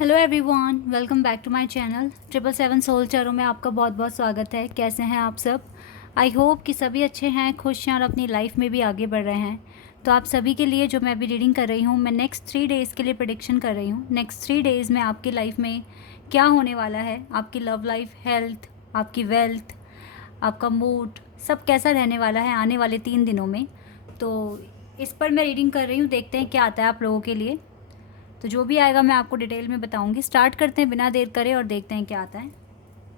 Hello everyone, welcome back to my channel 777 soul चारों में आपका बहुत बहुत स्वागत है। कैसे हैं आप सब? आई होप कि सभी अच्छे हैं, खुश हैं और अपनी लाइफ में भी आगे बढ़ रहे हैं। तो आप सभी के लिए जो मैं अभी रीडिंग कर रही हूँ, मैं नेक्स्ट 3 डेज़ के लिए प्रेडिक्शन कर रही हूँ। नेक्स्ट 3 डेज़ में आपकी लाइफ में क्या होने वाला है, आपकी लव लाइफ, हेल्थ, आपकी वेल्थ, आपका मूड, सब कैसा रहने वाला है आने वाले 3 दिनों में। तो इस पर मैं रीडिंग कर रही हूँ, देखते हैं क्या आता है आप लोगों के लिए। तो जो भी आएगा मैं आपको डिटेल में बताऊंगी। स्टार्ट करते हैं बिना देर करे और देखते हैं क्या आता है।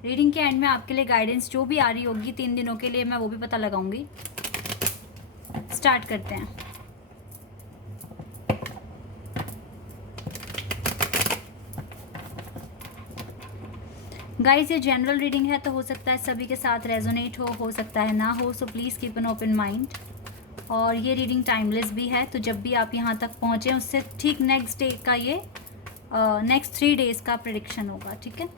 रीडिंग के एंड में आपके लिए गाइडेंस जो भी आ रही होगी 3 दिनों के लिए, मैं वो भी पता लगाऊंगी। स्टार्ट करते हैं। गाइस, ये जनरल रीडिंग है तो हो सकता है सभी के साथ रेजोनेट हो सकता है ना हो, so please keep an open mind. और ये रीडिंग टाइमलेस भी है, तो जब भी आप यहाँ तक पहुँचें उससे ठीक नेक्स्ट डे का ये नेक्स्ट 3 डेज़ का प्रेडिक्शन होगा, ठीक है।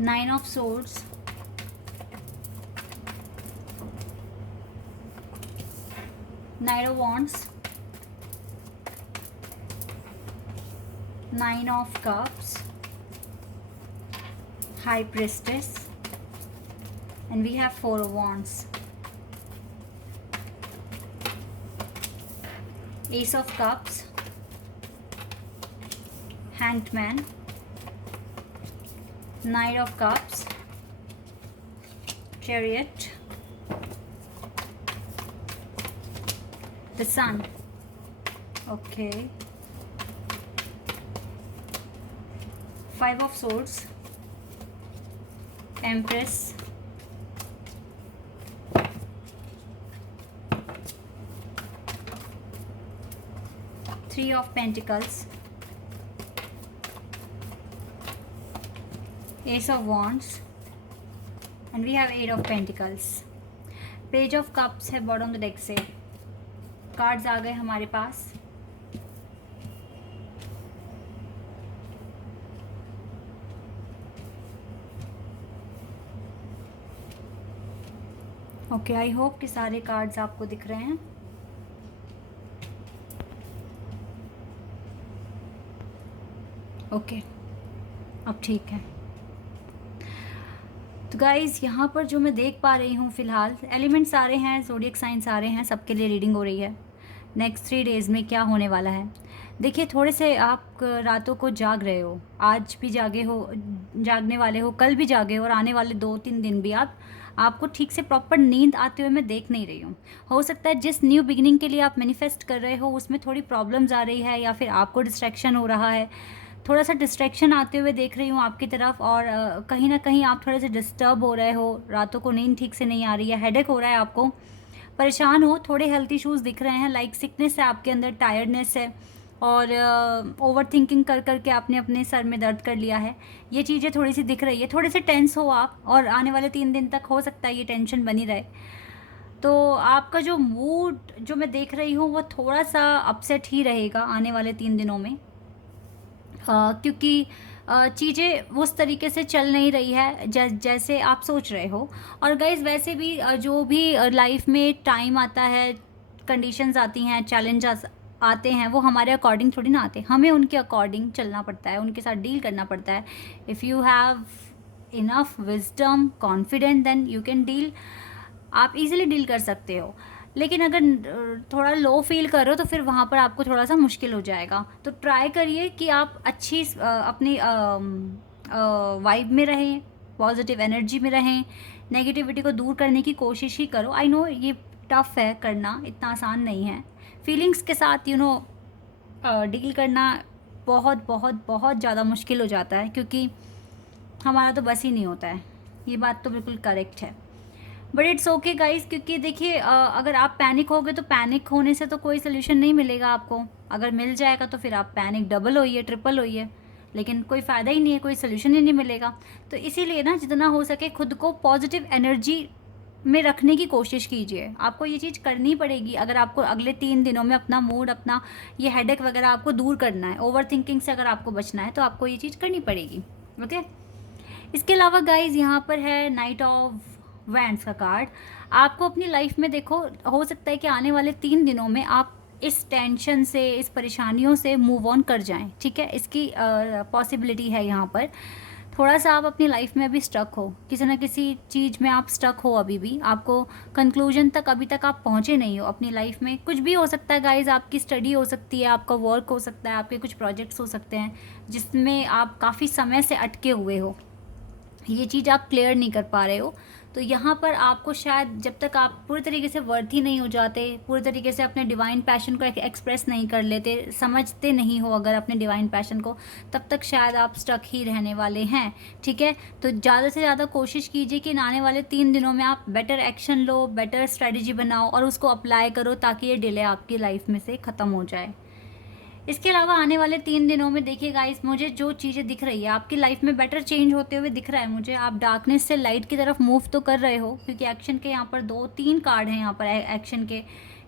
Nine of Swords, Knight of Wands, Nine of Cups, High Priestess, and we have Four of Wands, Ace of Cups, Hanged Man, Knight of Cups, Chariot, the Sun. Okay. Five of Swords, Empress, Three of Pentacles, Ace of Wands, and we have Eight of Pentacles. Page of Cups है bottom the deck से। Cards आ गए हमारे पास। Okay, I hope कि सारे cards आपको दिख रहे हैं। ओके, अब ठीक है। तो गाइज़, यहाँ पर जो मैं देख पा रही हूँ फ़िलहाल, एलिमेंट्स आ रहे हैं, ज़ोडिएक साइंस आ रहे हैं, सबके लिए रीडिंग हो रही है। नेक्स्ट 3 डेज़ में क्या होने वाला है। देखिए, थोड़े से आप रातों को जाग रहे हो, आज भी जागे हो, जागने वाले हो, कल भी जागे हो, और आने वाले 2-3 दिन भी आपको ठीक से प्रॉपर नींद आते हुए मैं देख नहीं रही हूँ। हो सकता है जिस न्यू बिगिनिंग के लिए आप मैनिफेस्ट कर रहे हो उसमें थोड़ी प्रॉब्लम्स आ रही है, या फिर आपको डिस्ट्रैक्शन हो रहा है। थोड़ा सा डिस्ट्रैक्शन आते हुए देख रही हूँ आपकी तरफ, और कहीं ना कहीं आप थोड़े से डिस्टर्ब हो रहे हो, रातों को नींद ठीक से नहीं आ रही है, हेडेक हो रहा है आपको, परेशान हो, थोड़े हेल्थ इश्यूज़ दिख रहे हैं, लाइक सिकनेस है आपके अंदर, टायर्डनेस है, और ओवर थिंकिंग कर करके आपने अपने सर में दर्द कर लिया है। ये चीज़ें थोड़ी सी दिख रही है, थोड़े से टेंस हो आप, और आने वाले 3 दिन तक हो सकता है ये टेंशन बनी रहे। तो आपका जो मूड जो मैं देख रही हूँ वो थोड़ा सा अपसेट ही रहेगा आने वाले 3 दिनों में, क्योंकि चीज़ें उस तरीके से चल नहीं रही है जैसे आप सोच रहे हो। और गाइज़, वैसे भी जो भी लाइफ में टाइम आता है, कंडीशंस आती हैं, चैलेंजेस आते हैं, वो हमारे अकॉर्डिंग थोड़ी ना आते, हमें उनके अकॉर्डिंग चलना पड़ता है, उनके साथ डील करना पड़ता है। If you have enough wisdom, confident, then you can deal, आप इजीली डील कर सकते हो। लेकिन अगर थोड़ा लो फील कर रहे हो तो फिर वहाँ पर आपको थोड़ा सा मुश्किल हो जाएगा। तो ट्राई करिए कि आप अच्छी अपनी वाइब में रहें, पॉजिटिव एनर्जी में रहें, नेगेटिविटी को दूर करने की कोशिश ही करो। आई नो ये टफ है करना, इतना आसान नहीं है। फीलिंग्स के साथ डील करना बहुत बहुत बहुत ज़्यादा मुश्किल हो जाता है, क्योंकि हमारा तो बस ही नहीं होता है। ये बात तो बिल्कुल करेक्ट है, बट इट्स ओके गाइज, क्योंकि देखिए अगर आप पैनिक होगे तो पैनिक होने से तो कोई सोल्यूशन नहीं मिलेगा आपको। अगर मिल जाएगा तो फिर आप पैनिक डबल होइए, ट्रिपल होइए, लेकिन कोई फ़ायदा ही नहीं है, कोई सोल्यूशन ही नहीं मिलेगा। तो इसीलिए ना, जितना हो सके खुद को पॉजिटिव एनर्जी में रखने की कोशिश कीजिए। आपको ये चीज़ करनी पड़ेगी अगर आपको अगले 3 दिनों में अपना मूड, अपना ये हेडेक वगैरह आपको दूर करना है, ओवर थिंकिंग से अगर आपको बचना है तो आपको ये चीज़ करनी पड़ेगी। ओके, इसके अलावा गाइज यहाँ पर है नाइट ऑफ वैंड्स का कार्ड। आपको अपनी लाइफ में देखो, हो सकता है कि आने वाले 3 दिनों में आप इस टेंशन से, इस परेशानियों से मूव ऑन कर जाएं, ठीक है। इसकी पॉसिबिलिटी है यहाँ पर। थोड़ा सा आप अपनी लाइफ में अभी स्टक हो, किसी ना किसी चीज़ में आप स्टक हो, अभी भी आपको कंक्लूजन तक अभी तक आप पहुँचे नहीं हो अपनी लाइफ में। कुछ भी हो सकता है गाइज, आपकी स्टडी हो सकती है, आपका वर्क हो सकता है, आपके कुछ प्रोजेक्ट्स हो सकते हैं जिसमें आप काफ़ी समय से अटके हुए हो, ये चीज़ आप क्लियर नहीं कर पा रहे हो। तो यहाँ पर आपको शायद, जब तक आप पूरी तरीके से वर्थी नहीं हो जाते, पूरी तरीके से अपने डिवाइन पैशन को एक्सप्रेस नहीं कर लेते, समझते नहीं हो अगर अपने डिवाइन पैशन को, तब तक शायद आप स्टक ही रहने वाले हैं, ठीक है। तो ज़्यादा से ज़्यादा कोशिश कीजिए कि आने वाले 3 दिनों में आप बेटर एक्शन लो, बेटर स्ट्रेटजी बनाओ और उसको अप्लाई करो, ताकि ये डिले आपकी लाइफ में से ख़त्म हो जाए। इसके अलावा आने वाले 3 दिनों में देखिए गाइस, मुझे जो चीज़ें दिख रही है आपकी लाइफ में, बेटर चेंज होते हुए दिख रहा है मुझे। आप डार्कनेस से लाइट की तरफ मूव तो कर रहे हो, क्योंकि एक्शन के यहाँ पर 2-3 कार्ड हैं, यहाँ पर एक्शन के,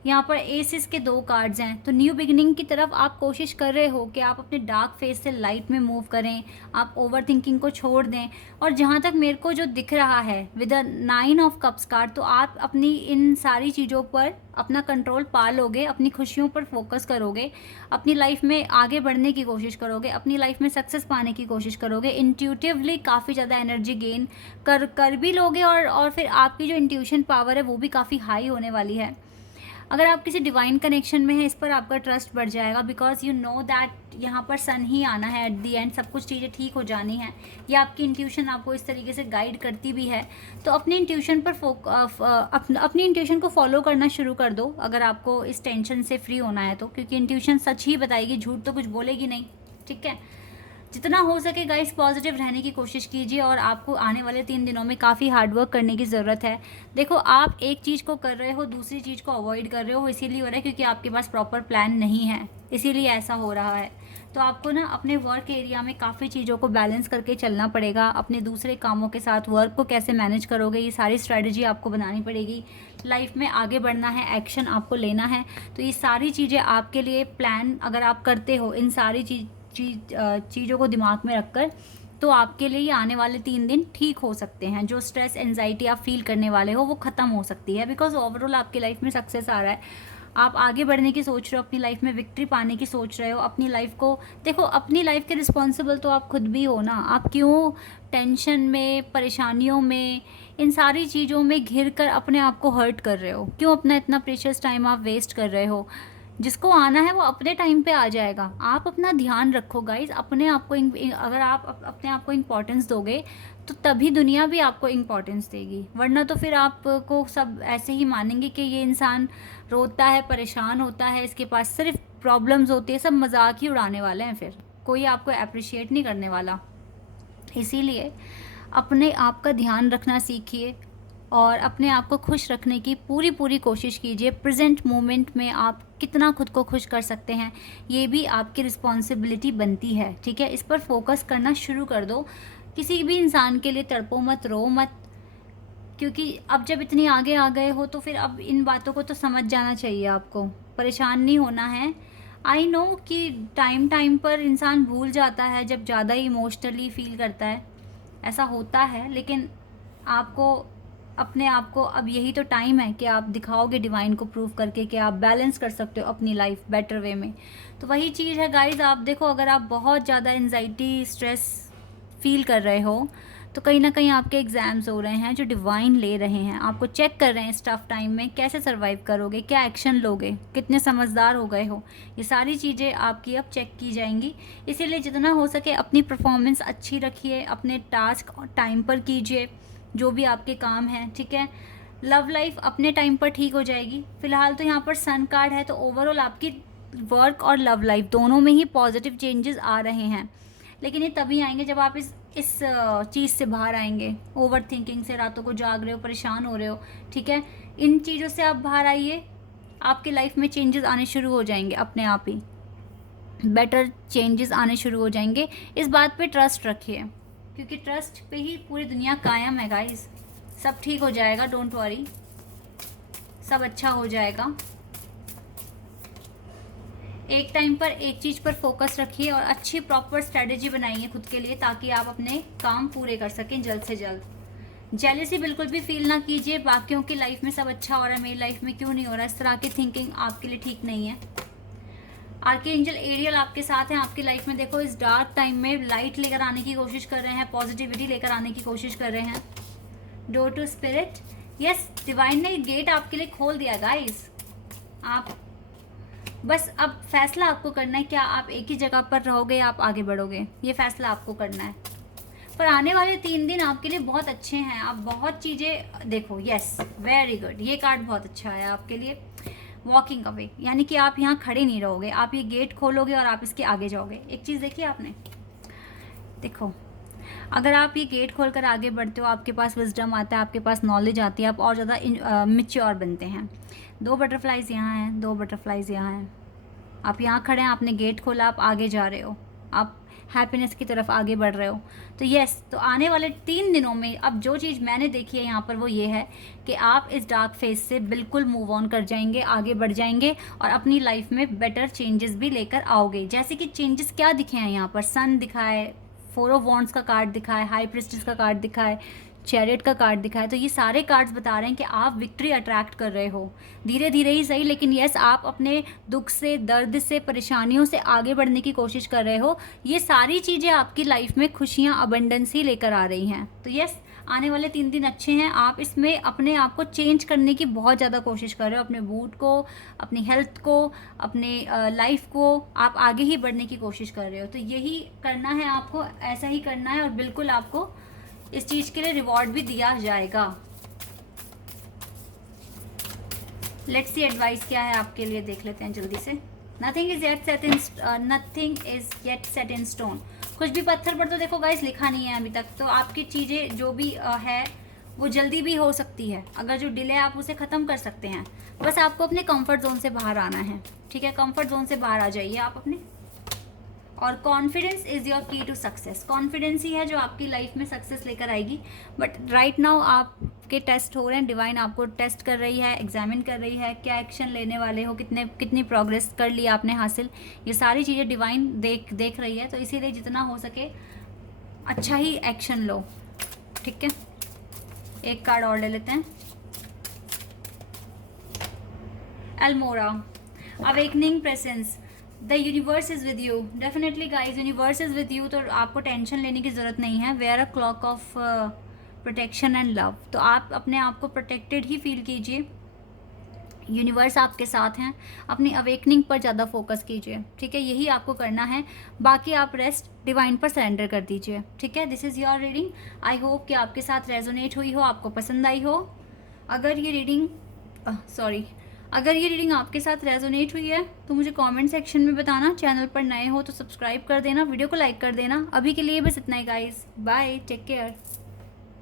यहाँ पर एसिस के 2 कार्ड्स हैं। तो न्यू बिगिनिंग की तरफ आप कोशिश कर रहे हो कि आप अपने डार्क फेस से लाइट में मूव करें, आप ओवर थिंकिंग को छोड़ दें। और जहाँ तक मेरे को जो दिख रहा है with the 9 of cups card, तो आप अपनी इन सारी चीज़ों पर अपना कंट्रोल पा लोगे, अपनी खुशियों पर फोकस करोगे, अपनी लाइफ में आगे बढ़ने की कोशिश करोगे, अपनी लाइफ में सक्सेस पाने की कोशिश करोगे। इंट्यूटिवली काफ़ी ज़्यादा एनर्जी गेन कर भी लोगे, और फिर आपकी जो इंट्यूशन पावर है वो भी काफ़ी हाई होने वाली है। अगर आप किसी डिवाइन कनेक्शन में हैं, इस पर आपका ट्रस्ट बढ़ जाएगा, बिकॉज यू नो दैट यहाँ पर सन ही आना है एट दी एंड, सब कुछ चीज़ें ठीक हो जानी है। या आपकी इंट्यूशन आपको इस तरीके से गाइड करती भी है, तो अपनी इंट्यूशन पर अपनी इंट्यूशन को फॉलो करना शुरू कर दो अगर आपको इस टेंशन से फ्री होना है तो, क्योंकि इंट्यूशन सच ही बताएगी, झूठ तो कुछ बोलेगी नहीं, ठीक है। जितना हो सके गाइस पॉजिटिव रहने की कोशिश कीजिए, और आपको आने वाले 3 दिनों में काफ़ी हार्डवर्क करने की ज़रूरत है। देखो, आप एक चीज़ को कर रहे हो, दूसरी चीज़ को अवॉइड कर रहे हो, इसीलिए हो रहा है क्योंकि आपके पास प्रॉपर प्लान नहीं है, इसीलिए ऐसा हो रहा है। तो आपको ना अपने वर्क एरिया में काफ़ी चीज़ों को बैलेंस करके चलना पड़ेगा। अपने दूसरे कामों के साथ वर्क को कैसे मैनेज करोगे, ये सारी स्ट्रैटेजी आपको बनानी पड़ेगी। लाइफ में आगे बढ़ना है, एक्शन आपको लेना है, तो ये सारी चीज़ें आपके लिए प्लान अगर आप करते हो, इन सारी चीज़ों को दिमाग में रखकर, तो आपके लिए ये आने वाले 3 दिन ठीक हो सकते हैं। जो स्ट्रेस एंजाइटी आप फील करने वाले हो वो ख़त्म हो सकती है, बिकॉज ओवरऑल आपकी लाइफ में सक्सेस आ रहा है। आप आगे बढ़ने की सोच रहे हो, अपनी लाइफ में विक्ट्री पाने की सोच रहे हो। अपनी लाइफ को देखो, अपनी लाइफ के रिस्पॉन्सिबल तो आप खुद भी हो ना। आप क्यों टेंशन में, परेशानियों में, इन सारी चीज़ों में घिर कर अपने आप को हर्ट कर रहे हो? क्यों अपना इतना प्रीशियस टाइम आप वेस्ट कर रहे हो? जिसको आना है वो अपने टाइम पे आ जाएगा। आप अपना ध्यान रखो गाइज, अपने आप को अगर आप अपने आप को इम्पोर्टेंस दोगे तो तभी दुनिया भी आपको इम्पोर्टेंस देगी, वरना तो फिर आपको सब ऐसे ही मानेंगे कि ये इंसान रोता है, परेशान होता है, इसके पास सिर्फ प्रॉब्लम्स होती है, सब मजाक ही उड़ाने वाले हैं, फिर कोई आपको अप्रिशिएट नहीं करने वाला। इसीलिए अपने आप का ध्यान रखना सीखिए और अपने आप को खुश रखने की पूरी कोशिश कीजिए। प्रेजेंट मोमेंट में आप कितना खुद को खुश कर सकते हैं, ये भी आपकी रिस्पॉन्सिबिलिटी बनती है, ठीक है। इस पर फोकस करना शुरू कर दो। किसी भी इंसान के लिए तड़पो मत, रो मत, क्योंकि अब जब इतनी आगे आ गए हो तो फिर अब इन बातों को तो समझ जाना चाहिए आपको, परेशान नहीं होना है। आई नो कि टाइम पर इंसान भूल जाता है जब ज़्यादा ही इमोशनली फील करता है, ऐसा होता है, लेकिन आपको अपने आप को अब यही तो टाइम है कि आप दिखाओगे डिवाइन को प्रूव करके कि आप बैलेंस कर सकते हो अपनी लाइफ बेटर वे में। तो वही चीज़ है गाइज, आप देखो, अगर आप बहुत ज़्यादा एंजाइटी, स्ट्रेस फील कर रहे हो तो कहीं ना कहीं आपके एग्ज़ाम्स हो रहे हैं जो डिवाइन ले रहे हैं, आपको चेक कर रहे हैं इस टफ टाइम में कैसे सर्वाइव करोगे, क्या एक्शन लोगे, कितने समझदार हो गए हो। ये सारी चीज़ें आपकी अब चेक की जाएंगी। इसीलिए जितना हो सके अपनी परफॉर्मेंस अच्छी रखिए, अपने टास्क टाइम पर कीजिए, जो भी आपके काम हैं, ठीक है। लव लाइफ अपने टाइम पर ठीक हो जाएगी। फिलहाल तो यहाँ पर सन कार्ड है, तो ओवरऑल आपकी वर्क और लव लाइफ दोनों में ही पॉजिटिव चेंजेस आ रहे हैं, लेकिन ये तभी आएंगे जब आप इस चीज़ से बाहर आएंगे। ओवर थिंकिंग से रातों को जाग रहे हो, परेशान हो रहे हो, ठीक है, इन चीज़ों से आप बाहर आइए, आपकी लाइफ में चेंजेस आने शुरू हो जाएंगे अपने आप ही, बेटर चेंजेस आने शुरू हो जाएंगे। इस बात पे ट्रस्ट रखिए, क्योंकि ट्रस्ट पे ही पूरी दुनिया कायम है गाइस। सब ठीक हो जाएगा, डोंट वरी, सब अच्छा हो जाएगा। एक टाइम पर एक चीज़ पर फोकस रखिए और अच्छी प्रॉपर स्ट्रेटेजी बनाइए खुद के लिए, ताकि आप अपने काम पूरे कर सकें जल्द से जल्द। जेलसी बिल्कुल भी फील ना कीजिए, बाकियों की लाइफ में सब अच्छा हो रहा है, मेरी लाइफ में क्यों नहीं हो रहा है, इस तरह की थिंकिंग आपके लिए ठीक नहीं है। आर्कएंजल एरियल आपके साथ हैं आपकी लाइफ में। देखो इस डार्क टाइम में लाइट लेकर आने की कोशिश कर रहे हैं, पॉजिटिविटी लेकर आने की कोशिश कर रहे हैं। Door to spirit, yes divine ने गेट आपके लिए खोल दिया गाइस। आप बस अब फैसला आपको करना है, क्या आप एक ही जगह पर रहोगे या आप आगे बढ़ोगे, ये फैसला आपको करना है। पर आने वाले 3 दिन आपके लिए बहुत अच्छे हैं, आप बहुत चीज़ें देखो। यस वेरी गुड, ये कार्ड बहुत अच्छा है आपके लिए। वॉकिंग अवे, यानी कि आप यहाँ खड़े नहीं रहोगे, आप ये गेट खोलोगे और आप इसके आगे जाओगे। एक चीज़ देखिए आपने, देखो अगर आप ये गेट खोलकर आगे बढ़ते हो, आपके पास विजडम आता है, आपके पास नॉलेज आती है, आप और ज़्यादा मैच्योर बनते हैं। 2 बटरफ्लाइज यहाँ हैं, 2 बटरफ्लाइज यहाँ हैं। आप यहाँ खड़े हैं, आपने गेट खोला, आप आगे जा रहे हो, आप हैप्पीनेस की तरफ आगे बढ़ रहे हो। तो यस, तो आने वाले 3 दिनों में अब जो चीज़ मैंने देखी है यहाँ पर वो ये है कि आप इस डार्क फेज से बिल्कुल मूव ऑन कर जाएंगे, आगे बढ़ जाएंगे और अपनी लाइफ में बेटर चेंजेस भी लेकर आओगे। जैसे कि चेंजेस क्या दिखे हैं यहाँ पर, सन दिखा है, 4 ऑफ वॉन्ड्स का कार्ड दिखा है, हाई प्रिस्टेस का कार्ड दिखा है, चैरियट का कार्ड दिखा है। तो ये सारे कार्ड्स बता रहे हैं कि आप विक्ट्री अट्रैक्ट कर रहे हो, धीरे धीरे ही सही, लेकिन यस आप अपने दुख से, दर्द से, परेशानियों से आगे बढ़ने की कोशिश कर रहे हो। ये सारी चीज़ें आपकी लाइफ में खुशियाँ, अबंडेंस ही लेकर आ रही हैं। तो यस आने वाले 3 दिन अच्छे हैं। आप इसमें अपने आप को चेंज करने की बहुत ज़्यादा कोशिश कर रहे हो, अपने मूड को, अपनी हेल्थ को, अपने लाइफ को आप आगे ही बढ़ने की कोशिश कर रहे हो। तो यही करना है आपको, ऐसा ही करना है और बिल्कुल आपको इस चीज़ के लिए रिवॉर्ड भी दिया जाएगा। लेट्स सी एडवाइस क्या है आपके लिए, देख लेते हैं जल्दी से। Nothing is yet set in stone. कुछ भी पत्थर पर तो देखो गाइस लिखा नहीं है अभी तक, तो आपकी चीज़ें जो भी है वो जल्दी भी हो सकती है। अगर जो डिले आप उसे ख़त्म कर सकते हैं, बस आपको अपने कंफर्ट जोन से बाहर आना है। ठीक है, कंफर्ट जोन से बाहर आ जाइए आप अपने। और कॉन्फिडेंस इज़ योर की टू सक्सेस। कॉन्फिडेंस ही है जो आपकी लाइफ में सक्सेस लेकर आएगी। बट राइट नाउ आपके टेस्ट हो रहे हैं, डिवाइन आपको टेस्ट कर रही है, एग्जामिन कर रही है, क्या एक्शन लेने वाले हो, कितनी प्रोग्रेस कर ली आपने हासिल, ये सारी चीज़ें डिवाइन देख रही है। तो इसीलिए जितना हो सके अच्छा ही एक्शन लो। ठीक है, एक कार्ड और ले लेते हैं। Almora, awakening presence, the universe is with you. Definitely guys universe is with you, तो आपको टेंशन लेने की ज़रूरत नहीं है। Wear a cloak of protection and love. तो आप अपने आप को प्रोटेक्टेड ही फील कीजिए, यूनिवर्स आपके साथ हैं। अपनी अवेकनिंग पर ज़्यादा फोकस कीजिए। ठीक है, यही आपको करना है, बाकी आप रेस्ट डिवाइन पर सरेंडर कर दीजिए। ठीक है, this is your reading. I hope कि आपके साथ रेजोनेट हुई हो, आपको पसंद आई हो। अगर ये रीडिंग अगर ये रीडिंग आपके साथ रेजोनेट हुई है तो मुझे कमेंट सेक्शन में बताना। चैनल पर नए हो तो सब्सक्राइब कर देना, वीडियो को लाइक कर देना। अभी के लिए बस इतना ही गाइस, बाय, टेक केयर।